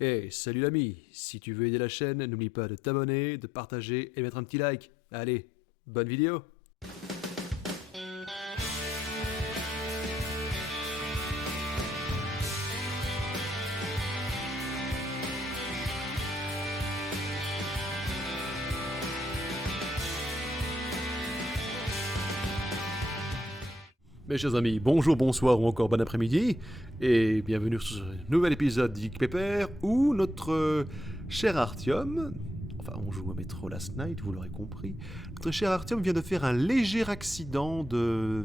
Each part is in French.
Hey, salut l'ami, si tu veux aider la chaîne, n'oublie pas de t'abonner, de partager et mettre un petit like. Allez, bonne vidéo. Mes chers amis, bonjour, bonsoir ou encore bon après-midi, et bienvenue sur ce nouvel épisode d'Geek Pepper où notre cher Artyom, enfin on joue à Metro Last Night, vous l'aurez compris, notre cher Artyom vient de faire un léger accident de...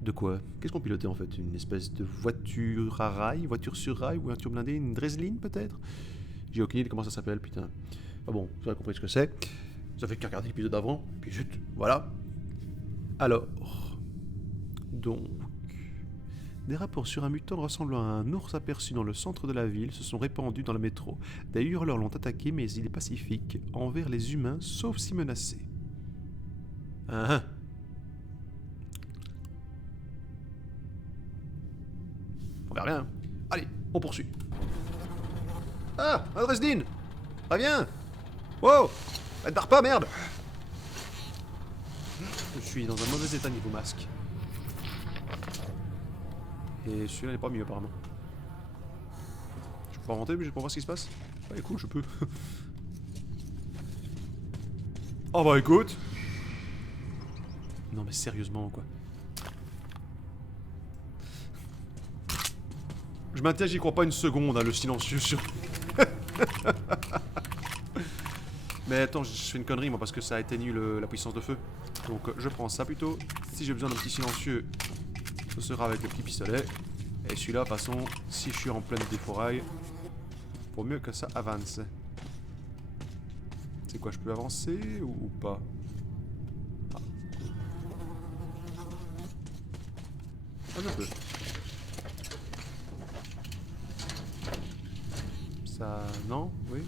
De quoi? Qu'est-ce qu'on pilotait en fait? Une espèce de voiture à rail, voiture sur rail, ou voiture blindée, une Dreslin peut-être? J'ai aucune idée de comment ça s'appelle, putain. Ah bon, vous avez compris ce que c'est. Ça fait qu'à regarder l'épisode d'avant, puis zut, voilà. Alors, donc, des rapports sur un mutant ressemblant à un ours aperçu dans le centre de la ville se sont répandus dans le métro. Des hurleurs l'ont attaqué, mais il est pacifique envers les humains, sauf si menacé. Ah, on verra bien. Allez, on poursuit. Ah, un Dresden. Reviens. Wow, elle ne part pas, merde. Je suis dans un mauvais état niveau masque. Et celui-là n'est pas mieux apparemment. Je peux pas remonter mais pour voir ce qui se passe. Bah écoute, je peux. Oh bah écoute. Non mais sérieusement quoi. Je maintiens, j'y crois pas une seconde, hein, le silencieux sur... Mais attends, je fais une connerie moi parce que ça a éteigné la puissance de feu. Donc je prends ça plutôt. Si j'ai besoin d'un petit silencieux, ce sera avec le petit pistolet. Et celui-là, de toute façon, si je suis en pleine défouraille, pour mieux que ça avance. C'est quoi, je peux avancer ou pas? Ah. Ah, je peux. Ça... non? Oui?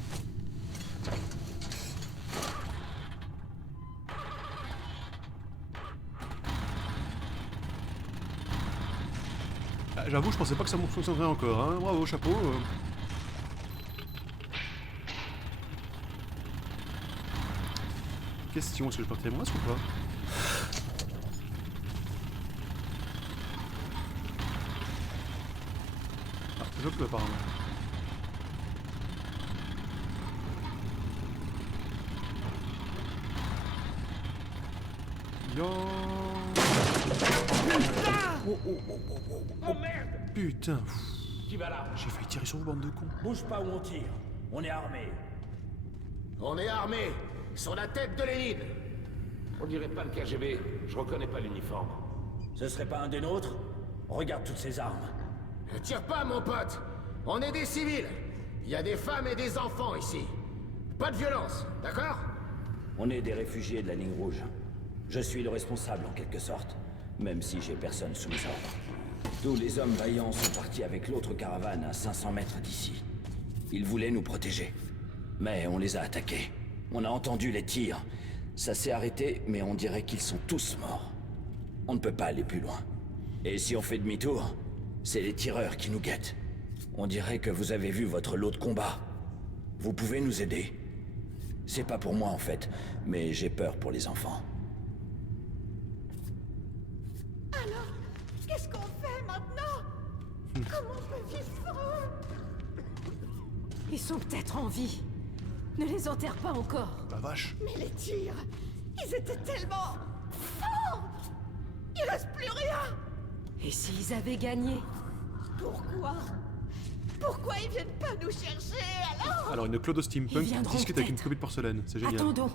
Ah, j'avoue, je pensais pas que ça fonctionnerait encore, hein. Bravo, chapeau. Question, est-ce que je peux retirer mon masque ou pas? Ah, je peux apparemment. Yo. Oh merde! Putain. Qui va là? J'ai failli tirer sur vous, bande de cons. Bouge pas où on tire. On est armé. On est armés, sur la tête de Lénine. On dirait pas le KGB, je reconnais pas l'uniforme. Ce serait pas un des nôtres? Regarde toutes ces armes. Ne tire pas, mon pote. On est des civils. Il y a des femmes et des enfants ici. Pas de violence, d'accord? On est des réfugiés de la ligne rouge. Je suis le responsable en quelque sorte, même si j'ai personne sous mes ordres. Tous les hommes vaillants sont partis avec l'autre caravane à 500 mètres d'ici. Ils voulaient nous protéger. Mais on les a attaqués. On a entendu les tirs. Ça s'est arrêté, mais on dirait qu'ils sont tous morts. On ne peut pas aller plus loin. Et si on fait demi-tour, c'est les tireurs qui nous guettent. On dirait que vous avez vu votre lot de combat. Vous pouvez nous aider. C'est pas pour moi en fait, mais j'ai peur pour les enfants. Alors, qu'est-ce qu'on fait maintenant? Comment on peut vivre sans eux? Ils sont peut-être en vie. Ne les enterre pas encore. La vache. Mais les tirs, ils étaient tellement forts. Il reste plus rien. Et s'ils avaient gagné? Pourquoi? Pourquoi ils viennent pas nous chercher alors? Alors, une Claude Ils Steampunk qui viendront discute avec une peut-être. poupée de porcelaine. C'est génial. Attendons.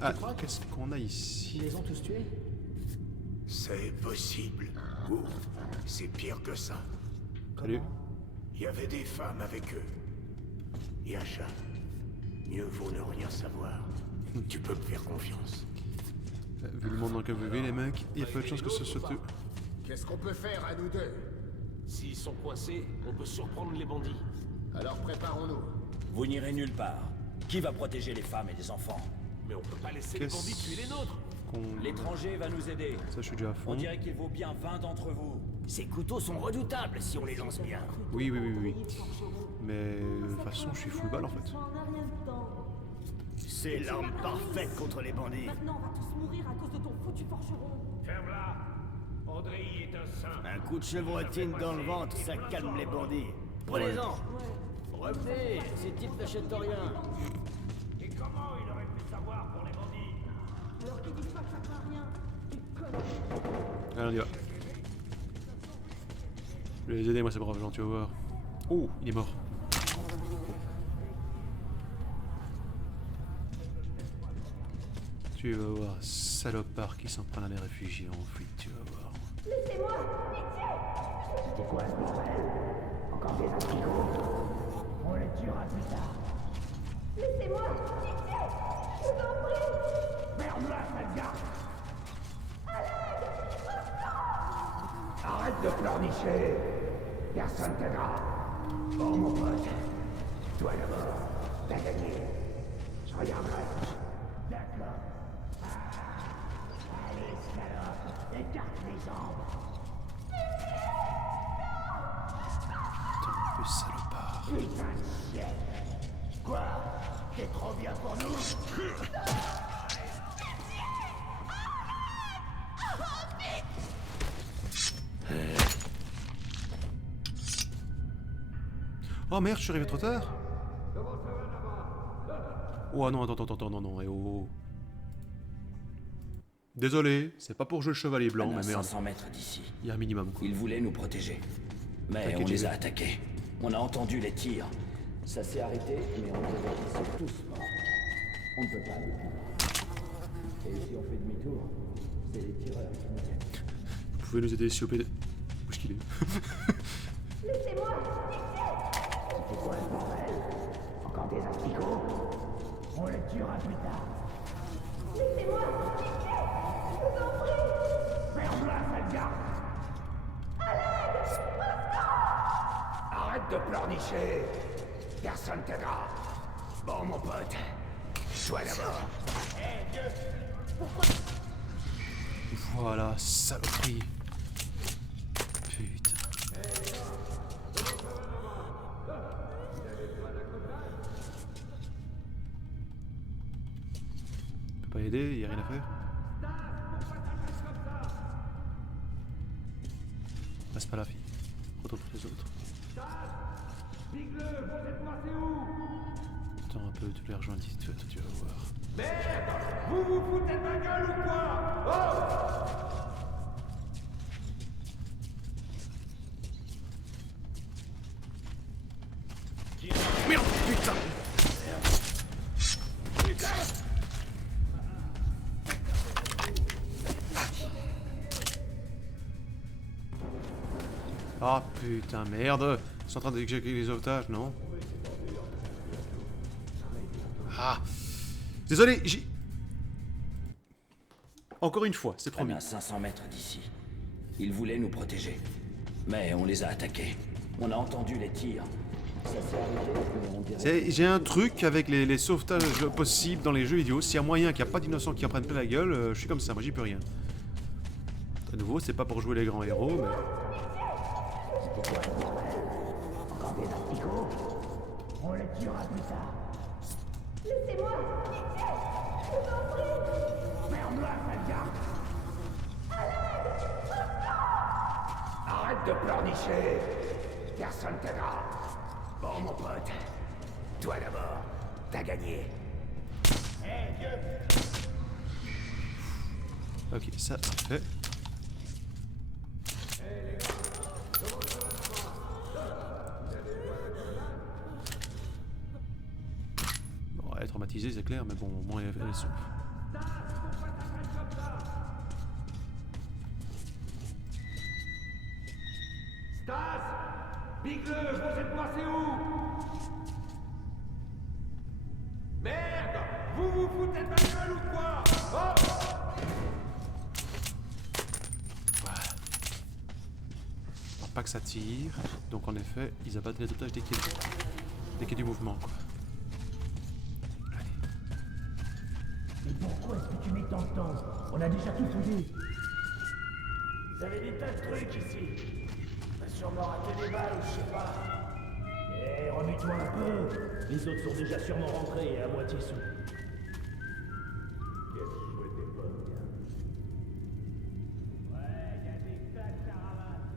Ah, qu'est-ce qu'on a ici? Ils les ont tous tués? C'est possible. Ou c'est pire que ça. Salut. Il y avait des femmes avec eux. Yasha, mieux vaut ne rien savoir. Tu peux me faire confiance. Vu le monde dans lequel vous vivez, les mecs, il y a peu de chances que ce soit eux. Qu'est-ce qu'on peut faire à nous deux? S'ils sont coincés, on peut surprendre les bandits. Alors préparons-nous. Vous n'irez nulle part. Qui va protéger les femmes et les enfants? Mais on peut pas laisser les Qu'est-ce bandits tuer les nôtres. qu'on... L'étranger va nous aider. Ça, je suis déjà à fond. On dirait qu'il vaut bien 20 d'entre vous. Ces couteaux sont redoutables si on les lance bien. Oui, oui, oui, oui. Mais de toute façon, je suis full balle en fait. C'est l'arme parfaite contre les bandits. Maintenant, on va tous mourir à cause de ton foutu forgeron. Ferme-la. Andrei est un saint. Un coup de chevrotine dans le ventre, ça calme les bandits. Prenez-en. Revenez, ces types n'achètent rien. Et comment il aurait pu savoir pour les bandits? Alors qu'ils disent pas que ça craint rien. Tu connais. Allez, on y va. Je vais les aider, moi, ces braves gens, tu vas voir. Oh, il est mort. Tu vas voir, salopard qui s'en prend à des réfugiés en fuite, tu vas voir. Laissez-moi, pitié. C'est quoi ce bordel? Encore des asticots? On les tuera plus tard. Laissez-moi, pitié. Je vous en prie. Merde-la, cette garde! Arrête de pleurnicher! Personne t'aidera! Oh mon pote, toi d'abord, t'as gagné. Je regarderai. D'accord. Allez, salope, écarte les jambes. Putain, le salopard. Putain de chienne! Quoi? T'es trop bien pour nous? Oh merde, je suis arrivé trop tard. Oh non, attends, non, et oh. Désolé, c'est pas pour jouer le chevalier blanc, À mais merde. 500 mètres d'ici. Il y a un minimum quoi. Ils voulaient nous protéger. Mais T'inquiète, on j'y les vais. a attaqués. On a entendu les tirs. Ça s'est arrêté, mais on dirait qu'ils sont tous morts. On ne peut pas aller plus loin. Et si on fait demi-tour, c'est les tireurs qui nous tiennent. Vous pouvez nous aider si au PD. Où est-ce qu'il est? Laissez-moi, pitié. C'est quoi ce bordel? Encore des asticots? On les tuera plus tard. Laissez-moi, pitié. Je vous en prie. Ferme-la, cette garde! Arrête de pleurnicher! Personne t'aidera! Bon, mon pote, toi d'abord. Voilà, saloperie. Putain. On peut pas aider, y a rien à faire. Passe pas la fille. Retourne pour les autres. Attends un peu, tu les rejoins vite fait, tu vas voir. Vous vous foutez de ma gueule ou quoi? Merde, putain. Ah putain, merde. Ils sont en train d'exécuter les otages, non? Ah. Désolé, j'ai... Encore une fois, c'est promis. À 500 mètres d'ici. Ils voulaient nous protéger. Mais on les a attaqués. On a entendu les tirs. Ça s'est arrêté, mais on dirait... J'ai un truc avec les sauvetages possibles dans les jeux vidéo. S'il y a moyen qu'il n'y a pas d'innocents qui en prennent plein la gueule, je suis comme ça, moi j'y peux rien. À nouveau, c'est pas pour jouer les grands héros, mais... Encore des asticots? On les tuera plus tard. Laissez-moi, pitié. Je vous en prie. Ferme-la, cette garde! Arrête de pleurnicher! Personne t'aidera! Bon, mon pote, toi d'abord, t'as gagné. Ok, ça, c'est fait. Bon, elle est traumatisée, c'est clair, mais bon, au moins elle est sauve. Stas! Pique-le, vous êtes passé où? Merde! Vous vous foutez de ma gueule ou quoi? Oh! Alors, pas que ça tire, donc en effet, ils abattent les otages dès qu'il y a du mouvement, quoi. Allez. Mais pourquoi est-ce que tu mets tant de temps? On a déjà tout fouillé. Vous avez des tas de trucs ici. On a sûrement raté des balles ou je sais pas. Eh, remets-toi un peu. Les autres sont déjà sûrement rentrés et à moitié sous. Quelle chouette époque. Ouais, y a des tas de caravanes.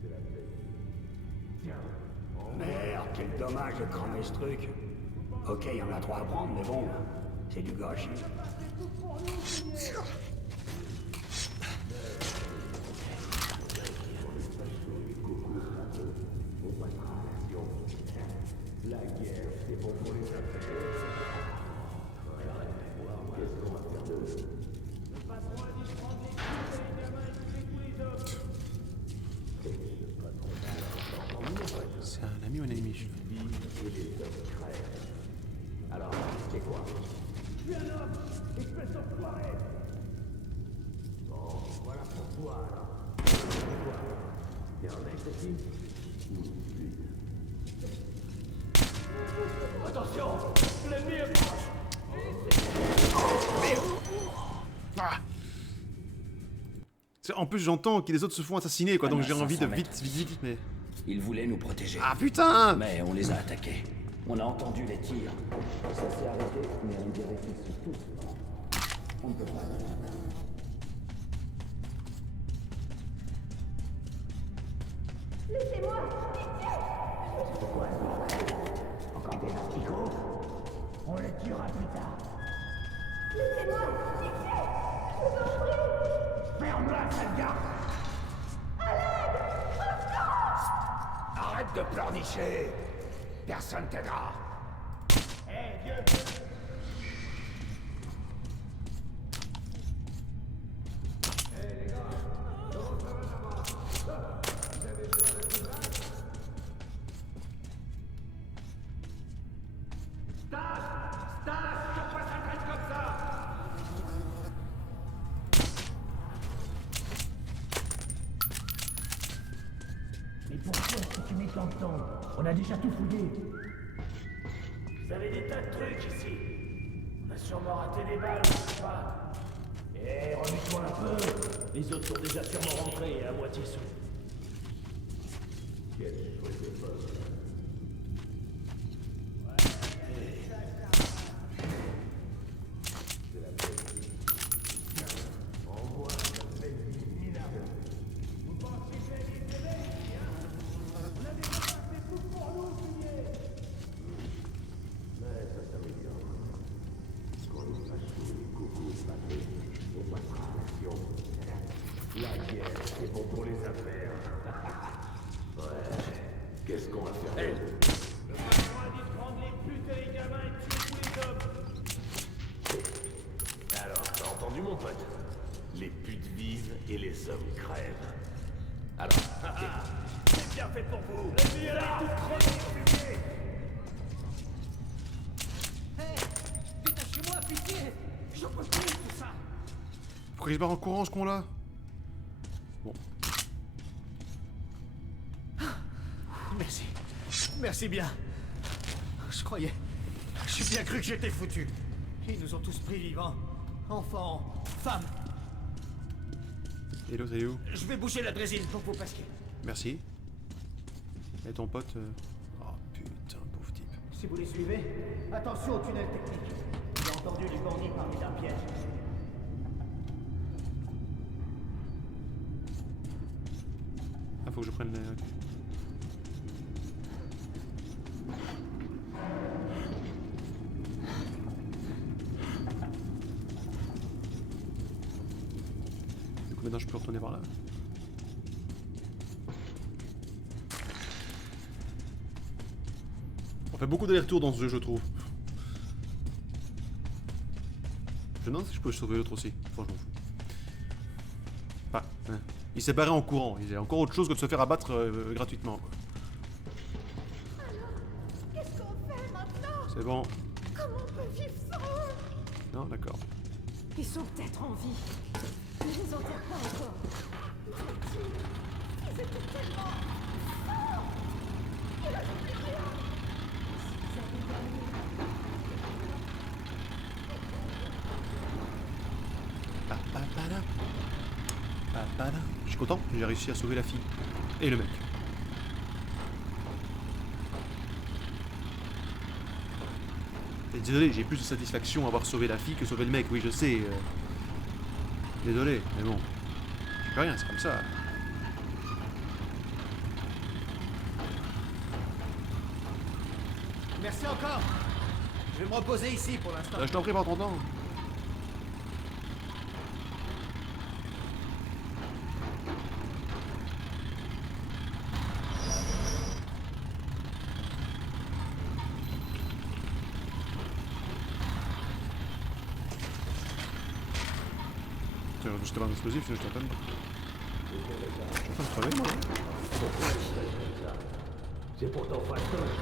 C'est la fête. Tiens. Oh merde, quel dommage de cramer ce truc. Ok, y en a 3 à prendre, mais bon, c'est du gâchis. La guerre, c'est bon pour les affaires. Qu'est-ce qu'on va faire d'eux? Le patron a dit de prendre les coups et les gamins et tuer tous les hommes. C'est un ami ou un ennemi, je Alors, c'est quoi? Je suis un homme, espèce d'enfoiré. Bon, voilà pour toi alors. Y'a un mec ici? Attention, l'ennemi est proche. En plus, j'entends que les autres se font assassiner, quoi, donc j'ai envie de 500 vite, mais... Ils voulaient nous protéger. Ah putain! Mais on les a attaqués. On a entendu les tirs. Ça s'est arrêté, mais on dirait qu'ils sont tous morts. On ne peut pas. Laissez-moi. Pourquoi encore des asticots? On les tuera plus tard. Laissez-moi. Pitié. Je vous en prie. Ferme-la, cette garde. Arrête de pleurnicher. Personne t'aidera. Hé, vieux. Mais pourquoi est-ce que tu mets tant de temps? On a déjà tout fouillé. Vous avez des tas de trucs ici. On a sûrement raté des balles, je sais pas. Eh, remets-toi un peu. Les autres sont déjà sûrement rentrés et à moitié sous. Quelle chouette époque. La guerre, c'est bon pour les affaires. Ouais. Qu'est-ce qu'on va faire? Hey. Le patron a dit de prendre les putes et les gamins et de tuer tous les hommes. Alors, t'as entendu mon pote? Les putes vivent et les hommes crèvent. Alors, c'est bien fait pour vous. La vie est là, toute crevée. Hé, détachez-moi, pitié. J'en peux plus de tout ça. Pourquoi il se barre en courant, ce con-là? Bon. Merci. Merci bien. Je croyais... J'ai bien cru que j'étais foutu. Ils nous ont tous pris vivants. Enfants, femmes. Et l'autre est où? Je vais boucher la drésine pour vous passer. Merci. Et ton pote... Oh putain, pauvre type. Si vous les suivez, attention au tunnel technique. J'ai entendu du bandits parler d'un piège. Ah, faut que je prenne les... Du coup, maintenant, je peux retourner par là. On fait beaucoup d'allers-retours dans ce jeu, je trouve. Je me demande si je peux sauver l'autre aussi. Enfin, je m'en fous. Enfin, hein. Il s'est barré en courant. Il y a encore autre chose que de se faire abattre gratuitement, quoi. Alors, qu'est-ce qu'on fait maintenant? C'est bon. Comment on peut vivre sans eux? Non, d'accord. Ils sont peut-être en vie. Ne les enterre pas encore. Ils étaient tellement forts. Il reste plus rien. Pa, pa, pa, là. content, j'ai réussi à sauver la fille. Et le mec. Et désolé, j'ai plus de satisfaction à avoir sauvé la fille que sauver le mec, oui je sais. Désolé, mais bon. Je peux rien, c'est comme ça. Merci encore. Je vais me reposer ici pour l'instant. Je t'en prie, prends ton temps. Tiens, je t'avais un explosif, sinon je t'entends. Je suis en train de crever, moi. C'est pourtant fastoche.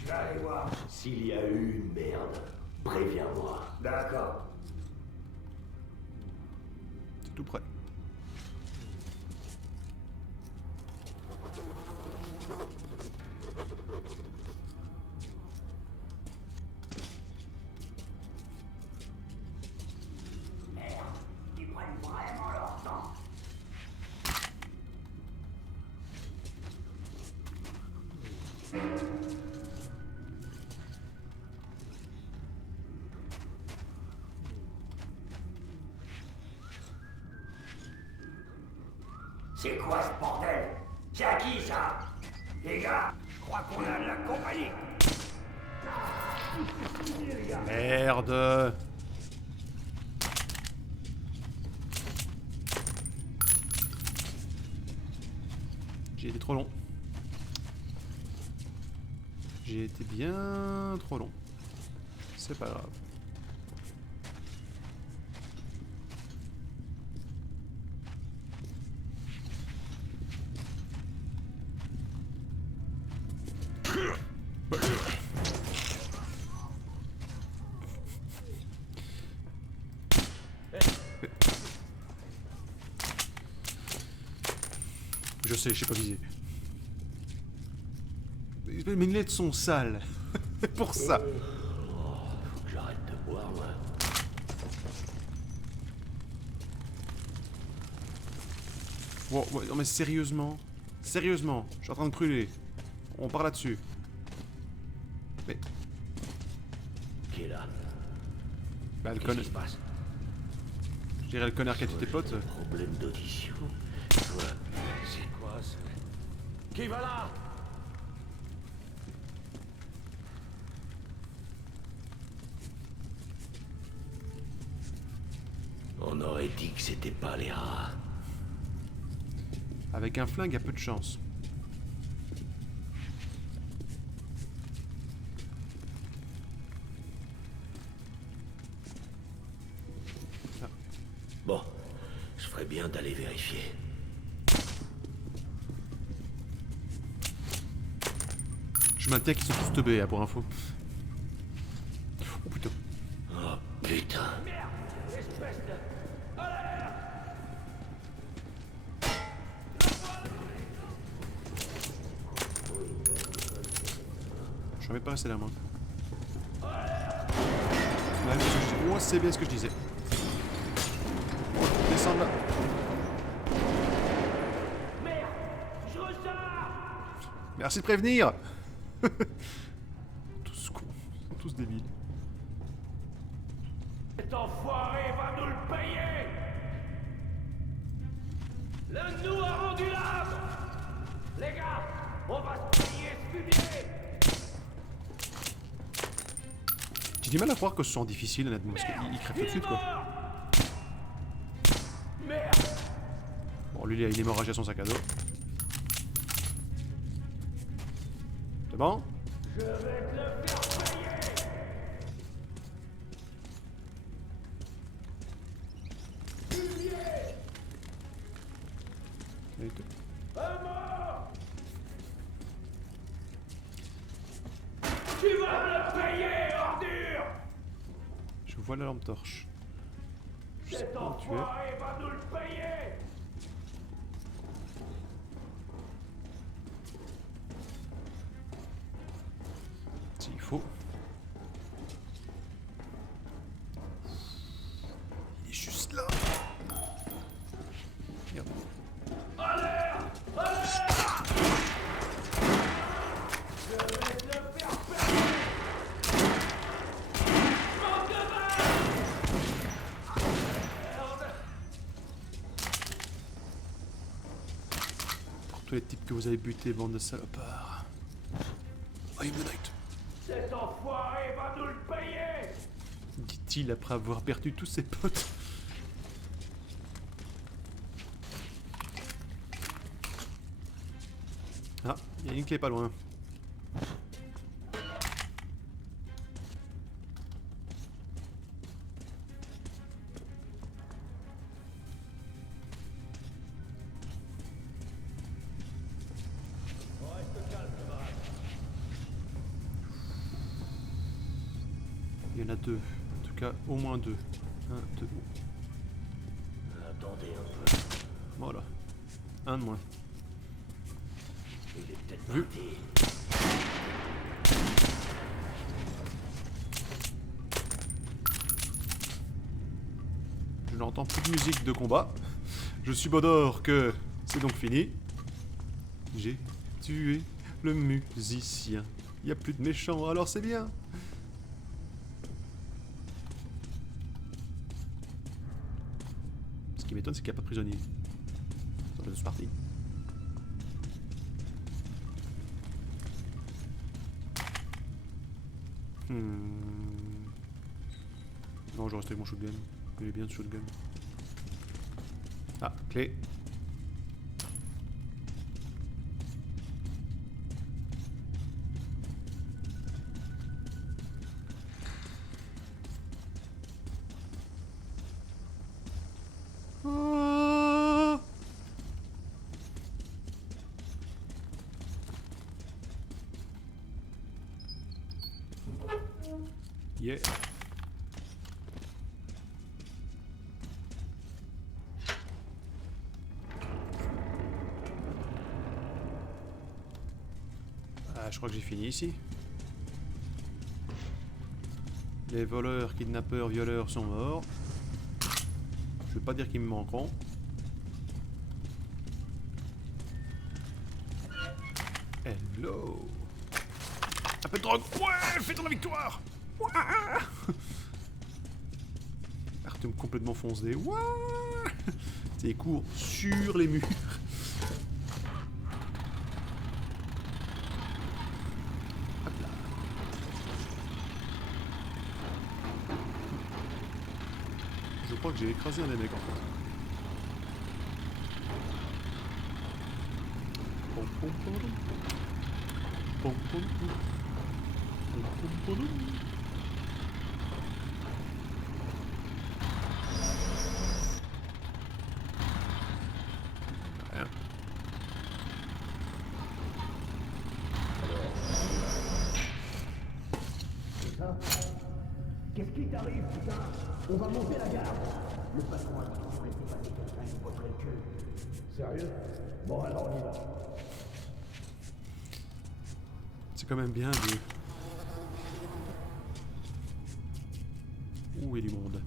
Je vais aller voir s'il y a eu une merde. Préviens-moi. D'accord. C'est tout près. Ils prennent vraiment leur temps. C'est quoi ce bordel? C'est à qui ça? Les gars, je crois qu'on a de la compagnie. Merde. J'ai été trop long. J'ai été bien trop long. C'est pas grave. Je sais, je sais pas viser. Mes lunettes sont sales. Pour ça. Faut que j'arrête de boire, moi. Bon, ouais, non mais sérieusement. Sérieusement, je suis en train de brûler. On part là-dessus. Mais. Qui est là? Bah, le Qu'est-ce connard. qui se passe? Je dirais le connard qui a tué tes potes. Problème d'audition. Toi, c'est quoi ça? Qui va là? On aurait dit que c'était pas les rats. Avec un flingue, il y a peu de chance. Bon, je ferais bien d'aller vérifier. Je maintiens qu'ils sont tous teubés, hein, pour info. Oh putain. Oh putain. Je suis même pas resté là, moi. Ouais, c'est ce que je dis. Oh, c'est bien ce que je disais. Descendre là. Merde! Je ressors! Merci de prévenir. Tous cons. Ils sont tous débiles. Cet enfoiré va nous le payer! L'un de nous a rendu l'âme! Les gars, on va se payer ce fumier! J'ai du mal à croire que ce soit difficile, honnêtement, parce qu'il crève tout de suite, quoi. Merde! Bon, lui, il a une hémorragie à son sac à dos. C'est bon? Je vais te le faire payer! Et tout. À mort! Tu vas me le payer, ordure! Je vois la lampe torche. Je sais Cet pas où tu es. enfoiré va nous le payer! S'il faut. Tous les types que vous avez butés, bande de salopards. I'm the Knight, Cet enfoiré va nous le payer! dit-il après avoir perdu tous ses potes. Ah, il y a une clé pas loin. Il y en a deux. En tout cas, au moins deux. Un, deux. Attendez un peu. Voilà. Un de moins. Il est peut-être Vu. parti. Je n'entends plus de musique de combat. Je suis Bodor que c'est donc fini. J'ai tué le musicien. Il n'y a plus de méchants, alors c'est bien. Ce qui m'étonne, c'est qu'il n'y a pas de prisonniers. Ça doit être parti. Non, je reste avec mon shotgun. Il est bien ce shotgun. Ah, clé. Ah. Yeah. Ah, je crois que j'ai fini ici. Les voleurs, kidnappeurs, violeurs sont morts. Je veux pas dire qu'ils me manqueront. Hello. Un peu de drogue. Ouais, fais-toi la victoire. Ouais. Artyom complètement foncé. Ouais. C'est court sur les murs. Hop là. Je crois que j'ai écrasé un des mecs en fait. Pom, pom, pom, pom. Pom, pom, pom. Pom, pom, pom, pom. Rien. Qu'est-ce qui t'arrive, putain? On va monter la garde. Le patron a dit qu'on ferait passer quelqu'un qui botterait le cul. Sérieux? Bon, alors on y va. C'est quand même bien de... Où est du monde?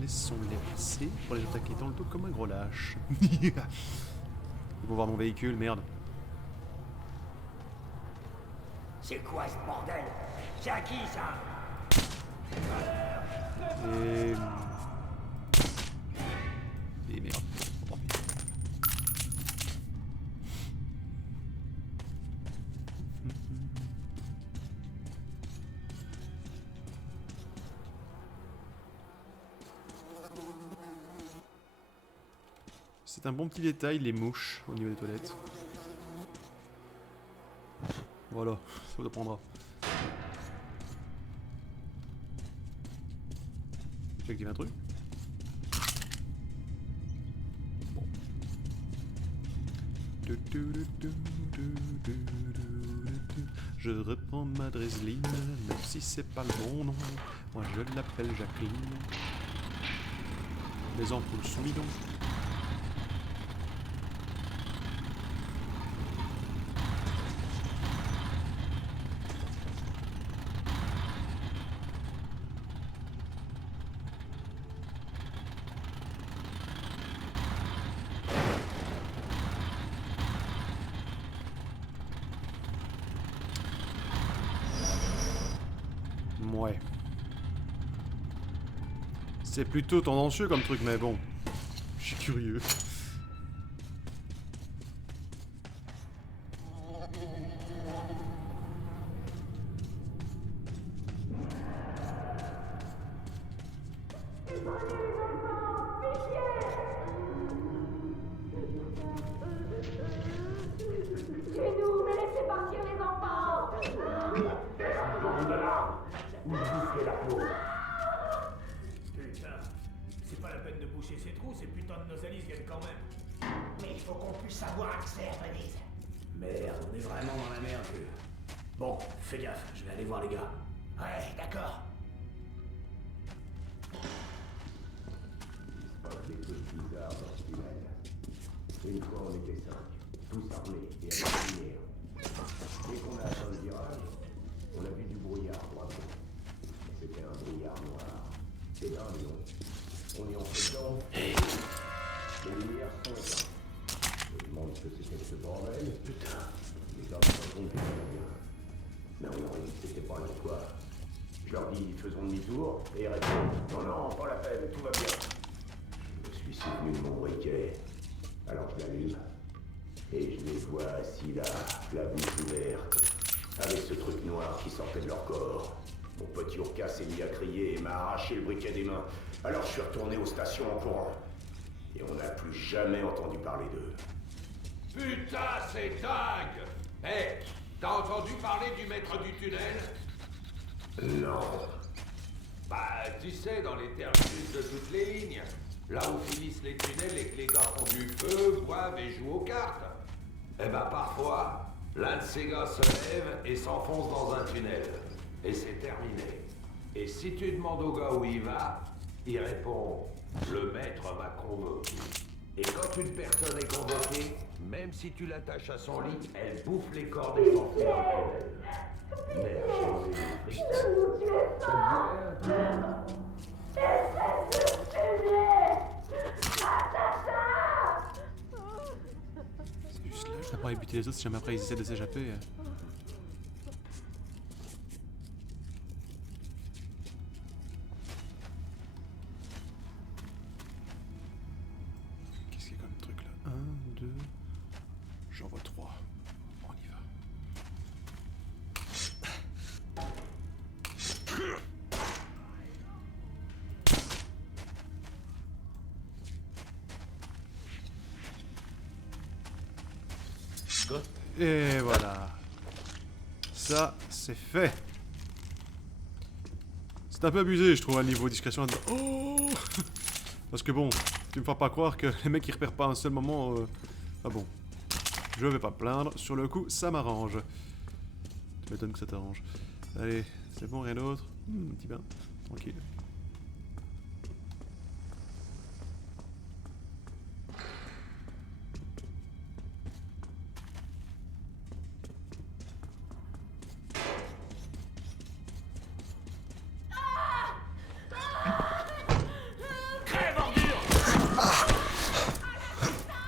Laissons-les passer pour les attaquer dans le dos comme un gros lâche. Ils vont voir mon véhicule, merde. C'est quoi ce bordel? C'est à qui ça? Et... Et merde. Tant pis. C'est un bon petit détail, les mouches au niveau des toilettes. Voilà, ça vous apprendra. J'active un truc. Bon. Je reprends ma Dreseline, même si c'est pas le bon nom. Moi je l'appelle Jacqueline. Les ampoules sont bidons. Ouais. C'est plutôt tendancieux comme truc, mais bon. Je suis curieux. Tuez-nous, mais laissez partir les enfants. Demande de l'arme ou bouffer la peau. Putain, c'est pas la peine de boucher ces trous, ces putains de Nosalis viennent quand même. Mais il faut qu'on puisse avoir accès à Venise. Merde, on est vraiment dans la merde, vieux. Bon, fais gaffe, je vais aller voir les gars. Ouais, d'accord. Il se passe des trucs bizarres dans ce tunnel. Une fois, on était 5, tous armés et avec des lumières. Dès qu'on a atteint le virage, on a vu du brouillard droitement. C'était un brouillard noir. Et là, Léon, on y en fait dedans. Les lumières sont éteintes. Je me demande ce que c'était que ce bordel. Putain, les gars se rendent compte que ça va bien. Mais on leur dit que c'était pas le choix. Je leur dis, faisons demi-tour, et ils répondent, non, non, pas la peine, tout va bien. Je me suis souvenu de mon briquet. Alors je l'allume, et je les vois assis là, la bouche ouverte, avec ce truc noir qui sortait de leur corps. Mon pote Yurka s'est mis à crier et m'a arraché le briquet des mains. Alors je suis retourné aux stations en courant. Et on n'a plus jamais entendu parler d'eux. Putain, c'est dingue! Hé, t'as entendu parler du maître du tunnel? Non. Bah, tu sais, dans les terminus de toutes les lignes. Là où finissent les tunnels et que les gars font du feu, boivent et jouent aux cartes. Eh ben, parfois, l'un de ces gars se lève et s'enfonce dans un tunnel. Et c'est terminé. Et si tu demandes au gars où il va, il répond « Le maître m'a convoqué ». Et quand une personne est convoquée, même si tu l'attaches à son lit, elle bouffe les corps des sorciers dans le tunnel. Merde, j'ai mangé des frites. Ça te dit rien, C'est juste là, je vais pas buter les autres si jamais après ils essaient de s'échapper. Qu'est-ce qu'il y a comme truc là? 1, 2. J'en vois 3. On y va. Et voilà. Ça, c'est fait. C'est un peu abusé, je trouve, à niveau discrétion. Oh Parce que bon, tu me feras pas croire que les mecs ils repèrent pas un seul moment. Ah bon. Je vais pas me plaindre. Sur le coup, ça m'arrange. Tu m'étonnes que ça t'arrange. Allez, c'est bon, rien d'autre. Un petit bain. Tranquille.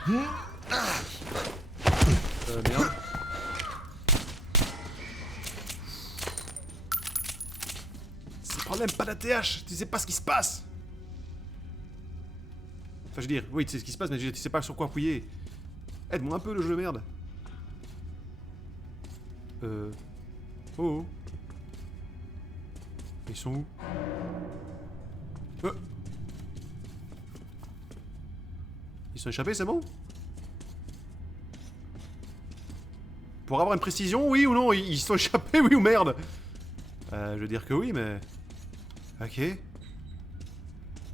Merde. C'est le problème, pas d'ATH. Tu sais pas ce qui se passe. Enfin, je veux dire, oui, tu sais ce qui se passe, mais tu sais pas sur quoi appuyer. Aide-moi un peu, le jeu, merde. Oh. Ils sont où? Ils sont échappés, c'est bon? Pour avoir une précision, oui ou non? Ils sont échappés, oui ou merde? Je veux dire que oui, mais... Ok.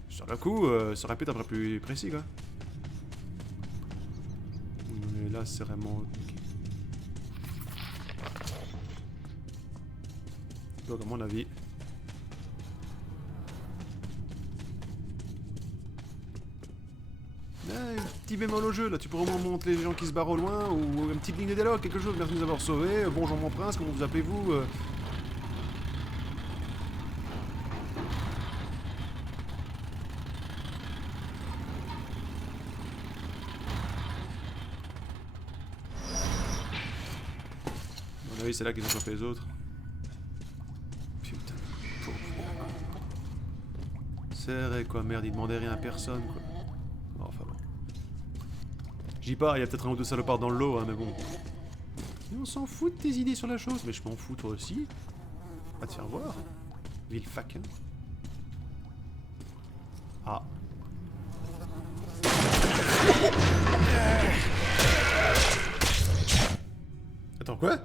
Sur le coup, ça aurait pu être un peu plus précis, quoi. Mais là, c'est vraiment... Okay. Donc, à mon avis... un petit bémol au jeu, là, tu pourrais au moins montrer les gens qui se barrent au loin, ou une petite ligne de dialogue, quelque chose, merci de nous avoir sauvés, bonjour mon prince, comment vous appelez-vous À mon avis, c'est là qu'ils ont chopé les autres. Putain, pauvre. C'est vrai, quoi, merde, ils demandaient rien à personne, quoi. Enfin bon. J'y pars, il y a peut-être un ou deux salopards dans le lot, hein, mais bon. Mais on s'en fout de tes idées sur la chose, mais je m'en fous toi aussi. Va te faire voir. Ville fac, hein. quoi?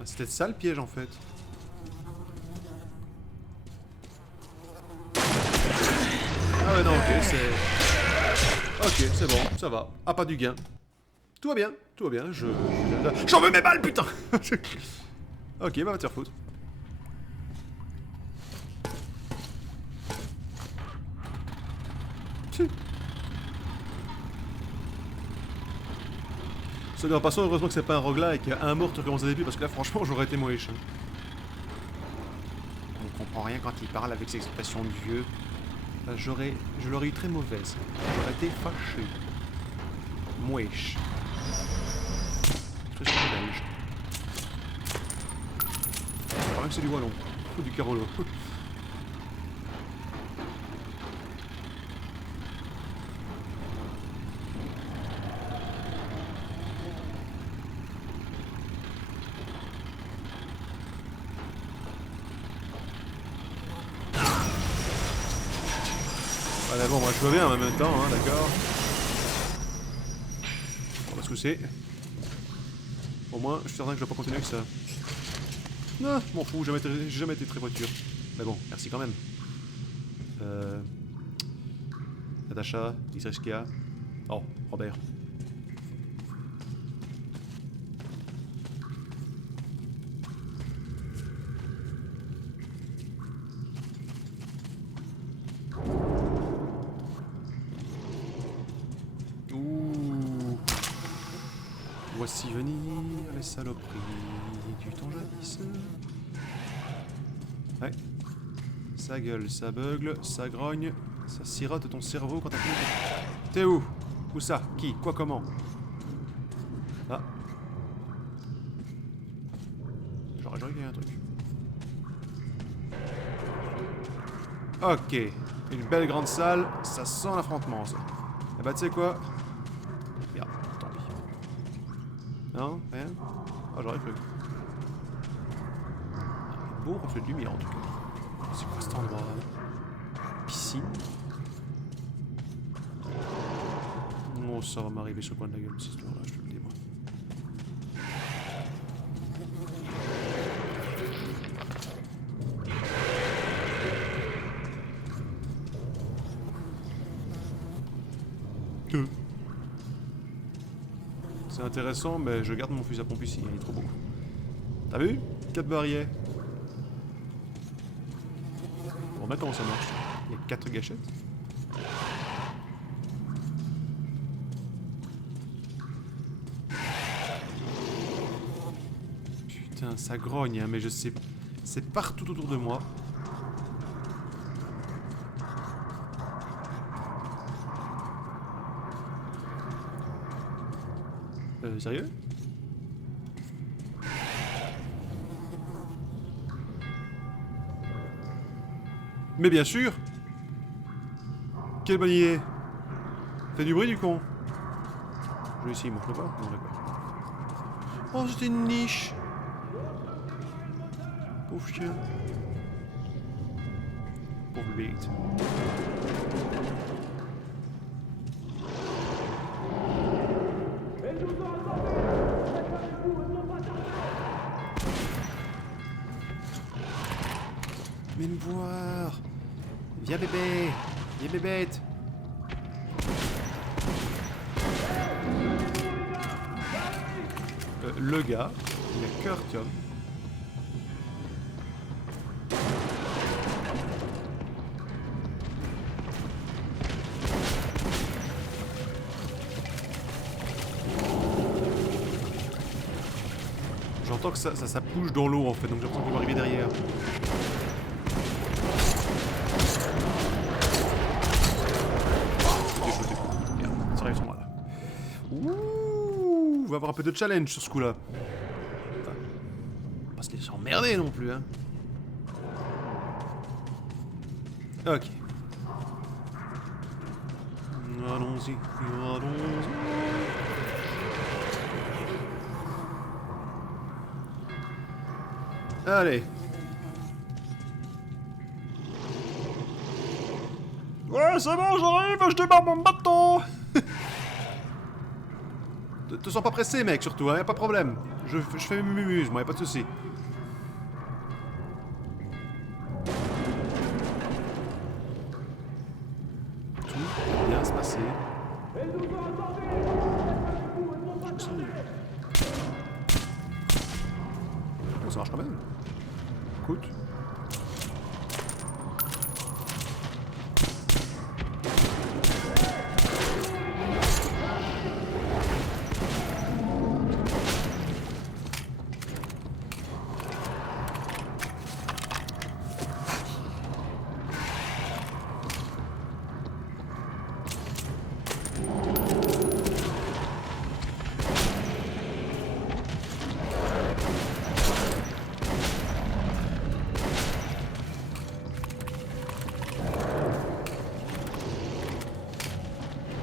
Ah, c'était ça le piège en fait. Ah ouais non ok c'est... Ok c'est bon, ça va. Ah pas du gain. Tout va bien, J'en veux mes balles putain. Ok bah va te faire foutre. Ça de passant, heureusement que c'est pas un roguelike, un mort tu recommences à début parce que là franchement j'aurais été moche. On comprend rien quand il parle avec ses expressions de vieux. Là, je l'aurais eu très mauvaise. J'aurais été fâché. Mouèche. Expression belge. Quand même que c'est du wallon. Ou du carolo. Ah bon, moi je vois bien en même temps, hein, d'accord. On va se coucher. Au moins, je suis certain que je dois pas continuer avec ça. Non, je m'en fous, j'ai jamais été très voiture. Mais bon, merci quand même. Natacha, Isreskia. Oh, Robert. Voici venir les saloperies du temps jadis. Ouais. Ça gueule, ça beugle, ça grogne, ça sirote ton cerveau quand t'as fini. T'es où? Où ça? Qui? Quoi? Comment? Ah. J'aurais qu'il y a un truc. Ok. Une belle grande salle, ça sent l'affrontement ça. Et bah tu sais quoi? Merde, tant pis. Non? Rien? Ah j'aurais cru. Un beau reflet de lumière en tout cas. C'est quoi cet endroit là? Piscine? Oh ça va m'arriver sur le coin de la gueule cette histoire là, je te le dis moi. C'est intéressant, mais je garde mon fusil à pompe ici, il est trop beau. T'as vu? 4 barrières. Bon, maintenant comment ça marche? Il y a 4 gâchettes. Putain, ça grogne, hein, mais je sais... C'est partout autour de moi. Sérieux? Mais bien sûr! Quelle bonne idée! Fais du bruit du con! Je vais essayer, moi je peux pas? Non, d'accord. Oh, c'était une niche! Pauvre chien. Pauvre bête. Viens me voir. Viens bébé. Viens bébête. Le gars, il a cœur Artyom. J'entends que ça bouge dans l'eau en fait, donc j'entends qu'il va arriver derrière. Merde, ça arrive sur moi là. Ouh, on va avoir un peu de challenge sur ce coup-là. Enfin, pas se laisser emmerder non plus, hein. Ok. Allons-y, allons-y. Allez. Ouais, c'est bon, j'arrive, je démarre mon bateau. Te sens pas pressé, mec, surtout, hein, y a pas de problème. Je fais mes mumus, moi, y a pas de soucis. Tout va bien se passer. Oh, ça marche quand même. Écoute.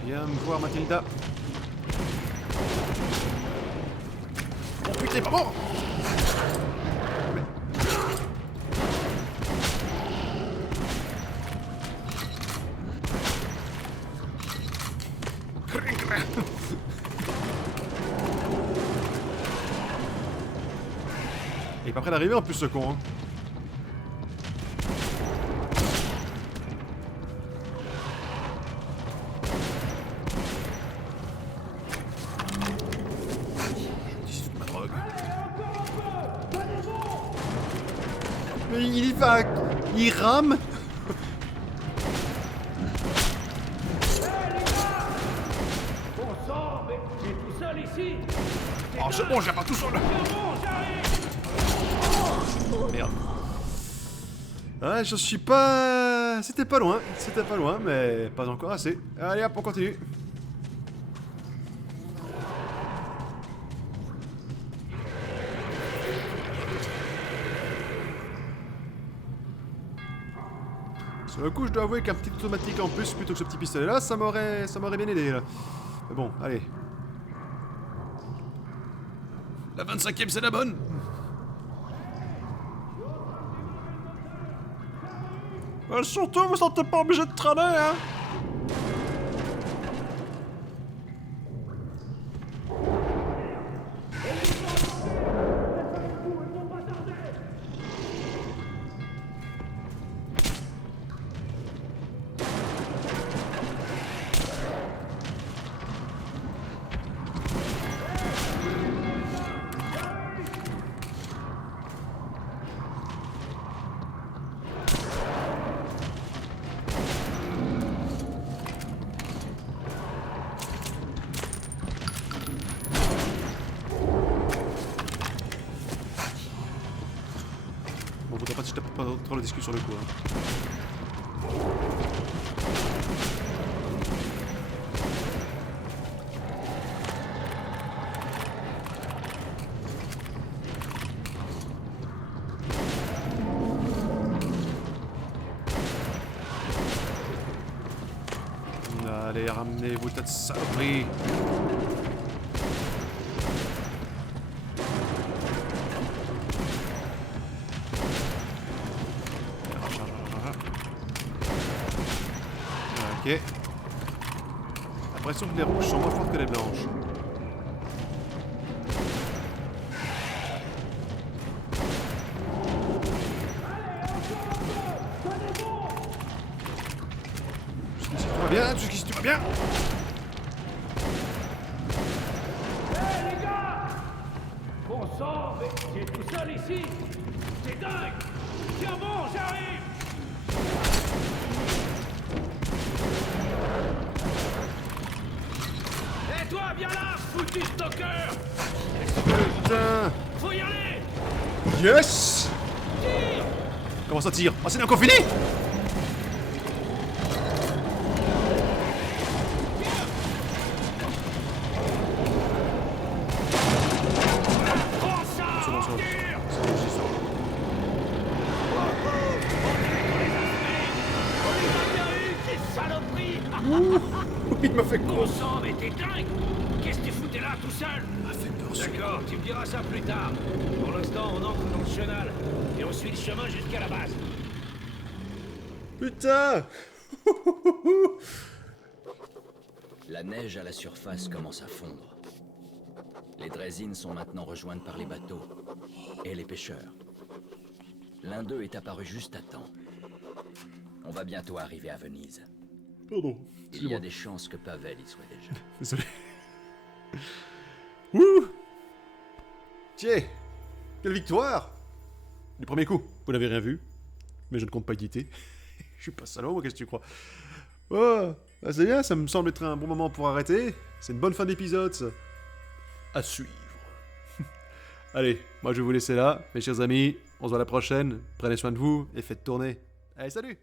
Viens me voir, Mathilda. Oh putain, il est pas mort! Il est pas prêt d'arriver en plus, ce con. Hein. Mais il y va, il rame. Bon sang, mais t'es tout seul ici. Oh c'est bon, j'ai pas tout seul. Merde. Ouais, je suis pas... C'était pas loin, mais pas encore assez. Allez hop, on continue. Sur le coup, je dois avouer qu'un petit automatique en plus plutôt que ce petit pistolet là, ça m'aurait bien aidé là. Mais bon, allez. La 25e, c'est la bonne. Surtout, vous sentez pas obligé de traîner, hein. Bon, faudrait pas que je tape pas trop la discussion sur le coup. Hein. Allez, ramenez-vous, tas de saloperies. Ok. L'impression que les rouges sont moins fortes que les blanches. Jusqu'ici tout va bien, jusqu'ici tout va bien. Hé les gars! Bon sang, mais t'es tout seul ici! C'est dingue! Tiens bon, j'arrive! Et toi, viens là, foutu stalker! Putain. Faut y aller! Yes. Tire! Comment ça tire? Ah, c'est encore fini? Prends ça! C'est bon, Tire! On les a bien eu, ces saloperies! Il m'a fait Bon con. sang, mais t'es dingue! Qu'est-ce que tu foutais là, tout seul. Ah, fait peur, celui-là. D'accord, tu me diras ça plus tard. Pour l'instant, on entre dans le chenal et on suit le chemin jusqu'à la base. Putain. La neige à la surface commence à fondre. Les draisines sont maintenant rejointes par les bateaux et les pêcheurs. L'un d'eux est apparu juste à temps. On va bientôt arriver à Venise. Pardon. Il y Excusez-moi. a des chances que Pavel y soit déjà. Désolé. Wouh. Tiens. Quelle victoire. Du premier coup. Vous n'avez rien vu. Mais je ne compte pas éditer. Je suis pas salaud, moi, qu'est-ce que tu crois? Oh, bah c'est bien, ça me semble être un bon moment pour arrêter. C'est une bonne fin d'épisode, ça. À suivre. Allez, moi je vais vous laisser là, mes chers amis. On se voit la prochaine. Prenez soin de vous et faites tourner. Allez, salut!